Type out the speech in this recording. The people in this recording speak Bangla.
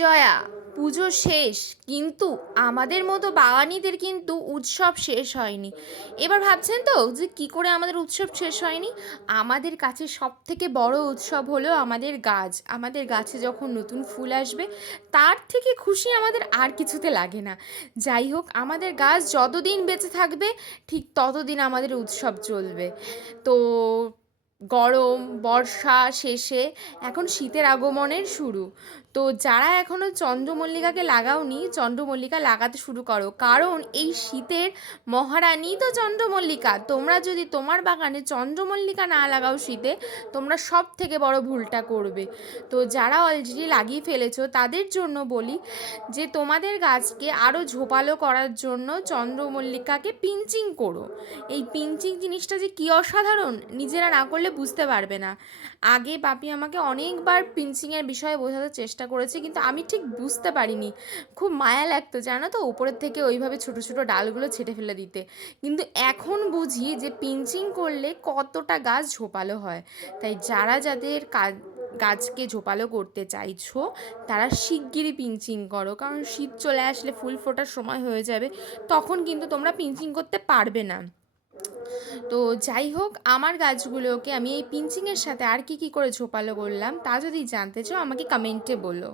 জয়া, পুজো শেষ, কিন্তু আমাদের মতো বাঙালিদের কিন্তু উৎসব শেষ হয়নি। এবার ভাবছেন তো যে কি করে আমাদের উৎসব শেষ হয়নি? আমাদের কাছে সব থেকে বড় উৎসব হলো আমাদের গাছ। আমাদের গাছে যখন নতুন ফুল আসবে, তার থেকে খুশি আমাদের আর কিছুতে লাগে না। যাই হোক, আমাদের গাছ যতদিন বেঁচে থাকবে, ঠিক ততদিন আমাদের উৎসব চলবে। তো গরম বর্ষা শেষে এখন শীতের আগমনের শুরু। তো যারা এখনও চন্দ্রমল্লিকাকে লাগাওনি, চন্দ্রমল্লিকা লাগাতে শুরু করো, কারণ এই শীতের মহারানী তো চন্দ্রমল্লিকা। তোমরা যদি তোমার বাগানে চন্দ্রমল্লিকা না লাগাও শীতে, তোমরা সব থেকে বড় ভুলটা করবে। তো যারা অলরেডি লাগিয়ে ফেলেছো তাদের জন্য বলি যে তোমাদের গাছকে আরও ঝোপালো করার জন্য চন্দ্রমল্লিকাকে পিঞ্চিং করো। এই পিঞ্চিং জিনিসটা যে কী অসাধারণ, নিজেরা না করলে বুঝতে পারবে না। আগে বাপি আমাকে অনেকবার পিঞ্চিংয়ের বিষয়ে বোঝাতে চেষ্টা করেছে, কিন্তু আমি ঠিক বুঝতে পারিনি। খুব মায়া লাগতো জানো তো, উপরের থেকে ওইভাবে ছোটো ছোটো ডালগুলো ছেঁটে ফেলে দিতে। কিন্তু এখন বুঝি যে পিঞ্চিং করলে কতটা গাছ ঝোপালো হয়। তাই যারা যাদের গাছকে ঝোপালো করতে চাইছো, তারা শিগগিরই পিঞ্চিং করো, কারণ শীত চলে আসলে ফুল ফোটার সময় হয়ে যাবে, তখন কিন্তু তোমরা পিঞ্চিং করতে পারবে না। তো যাই হোক, আমার গাছগুলোকে আমি এই পিঞ্চিংয়ের সাথে আর কি কি করে ঝোপালো করলাম তা যদি জানতে চাও, আমাকে কমেন্টে বলো।